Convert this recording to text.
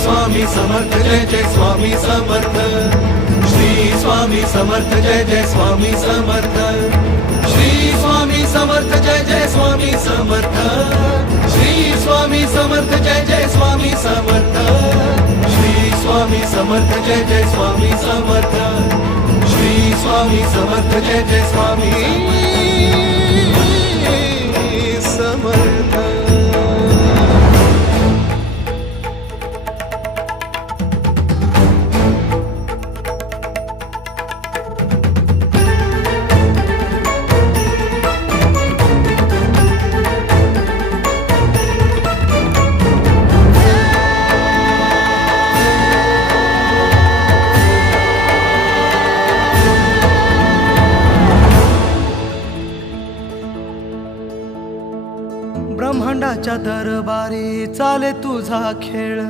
स्वामी समर्थ जय जय स्वामी समर्थ श्री स्वामी समर्थ जय जय स्वामी समर्थ श्री स्वामी समर्थ जय जय स्वामी समर्थ श्री स्वामी समर्थ जय जय स्वामी समर्थ श्री स्वामी समर्थ जय जय स्वामी समर्थ श्री स्वामी समर्थ जय जय स्वामी समर्थ। ब्रह्मांडाच्या दरबारी चाले तुझा खेळ।